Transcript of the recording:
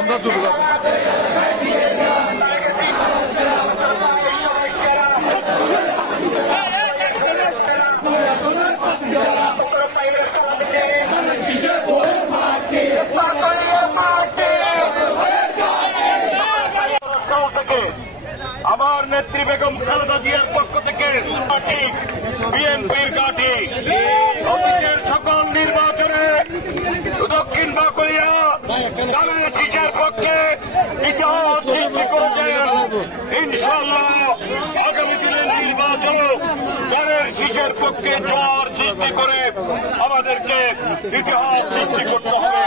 আমরা তুলে দেবো। আমার নেত্রী বেগম খালেদা জিয়ার পক্ষ থেকে বিএনপির ঘাঁটি অতীতের সকল নির্বাচনে দক্ষিণ বাঁকুড়িয়া দলের শিক্ষার পক্ষে ইতিহাস সৃষ্টি করেছেন। ইনশাল্লাহ আগামী দিনের নির্বাচন দলের শিক্ষার পক্ষে জোয়ার সৃষ্টি করে আমাদেরকে ইতিহাস সৃষ্টি করতে হবে।